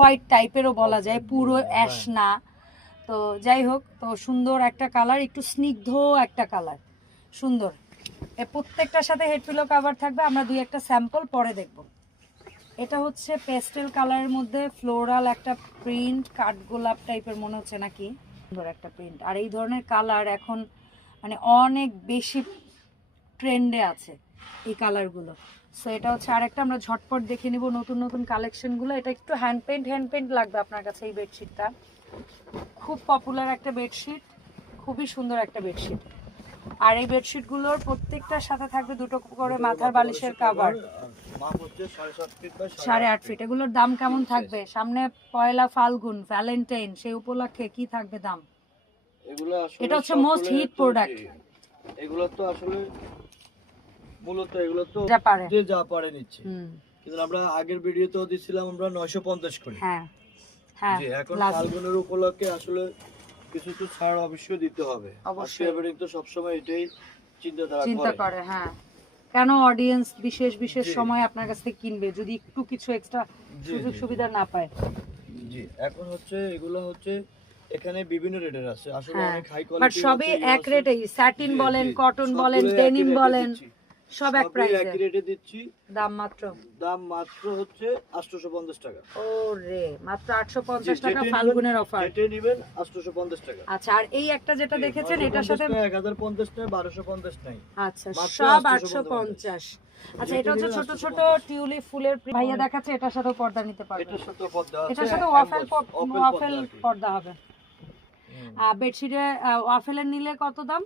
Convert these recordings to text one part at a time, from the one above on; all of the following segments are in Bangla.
হোয়াইট টাইপেরও বলা যায়, পুরো অ্যাশ না। তো যাই হোক, তো সুন্দর একটা কালার, একটু স্নিগ্ধ একটা কালার, সুন্দর। এ প্রত্যেকটার সাথে হেড পিলো কভার থাকবে। আমরা দুই একটা স্যাম্পল পরে দেখব। এটা হচ্ছে পেস্টেল কালারের মধ্যে ফ্লোরাল একটা প্রিন্ট, কাঠগোলাপ টাইপের মনে হচ্ছে নাকি, সুন্দর একটা প্রিন্ট। আর এই ধরনের কালার এখন মানে অনেক বেশি ট্রেন্ডে আছে এই কালারগুলো। সো এটা হচ্ছে আরেকটা, আমরা ঝটপট দেখে নিব নতুন নতুন কালেকশনগুলো। এটা একটু হ্যান্ড পেন্ট লাগবে আপনার কাছে। এই বেডশিটটা খুব পপুলার একটা বেডশিট, খুবই সুন্দর একটা বেডশিট। আর এই বেডশিটগুলোর প্রত্যেকটার সাথে থাকবে দুটো করে মাথার বালিশের কভার, 8.5 ফিট। এগুলোর দাম কেমন থাকবে? সামনে পয়লা ফাল্গুন, ভ্যালেন্টাইন, সেই উপলক্ষে কি থাকবে দাম? এটা হচ্ছে মোস্ট হিট প্রোডাক্ট। এগুলো তো আসলে মূলত এগুলো তো যে যা পারে নিচ্ছে, কিন্তু আমরা আগের ভিডিওতেও দিছিলাম আমরা 950 করে। হ্যাঁ হ্যাঁ, জি, এখন ফাল্গুনের উপলক্ষে আসলে কিছু তো ছাড় অবশ্যই দিতে হবে। অবশ্যই এবারে তো সব সময় এটাই চিন্তা করে। হ্যাঁ, কেন অডিয়েন্স বিশেষ সময় আপনার কাছ থেকে কিনবে যদি একটু কিছু এক্সট্রা সুযোগ সুবিধা না পায়? জি, এখন হচ্ছে এগুলো হচ্ছে এখানে বিভিন্ন রেটের আছে আসলে, অনেক হাই বাট কোয়ালিটি সবই এক রেটেই, স্যাটিন বলেন, কটন বলেন, ডেনিম বলেন, সব এক প্রাইসে। এক রেটে দিচ্ছি। দাম মাত্র হচ্ছে 850 টাকা। ওরে, মাত্র 850 টাকা ফাল্গুনের অফার। যেটা নেবেন 850 টাকা। আচ্ছা, আর এই একটা যেটা দেখেছেন এটার সাথে 1050 টাকা, 1250 নাই। আচ্ছা, সব 850। আচ্ছা, এটা হচ্ছে ছোট ছোট টিউলিপ ফুলের ভাইয়া দেখাচ্ছে, এটার সাথে পর্দা নিতে পারবে। এটার সাথে পর্দা আছে, এটার সাথে ওয়াফেল পর্দা হবে। বেডশিটে ওয়াফেলের নিলে কত দাম?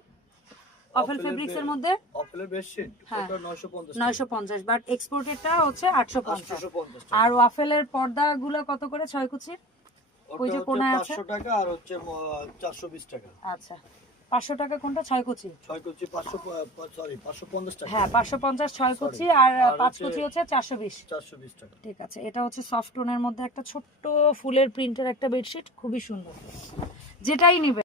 ওয়াফেল ফেব্রিক্স এর মধ্যে ওয়াফেলের বেডশিট ওটা 950, বাট এক্সপোর্টেডটা হচ্ছে 850। আর ওয়াফেলের পর্দাগুলো কত করে 6 কুচির? ওই যে কোণা আছে 500 টাকা, আর হচ্ছে 420 টাকা। আচ্ছা, 500 টাকা কোনটা? 6 কুচি 550 টাকা। হ্যাঁ, 550 6 কুচি, আর 5 কুচি হচ্ছে 420 টাকা। ঠিক আছে। এটা হচ্ছে সফট টোনের মধ্যে একটা ছোট্ট ফুলের প্রিন্টের একটা বেডশিট, খুবই সুন্দর। যেটাই নিবে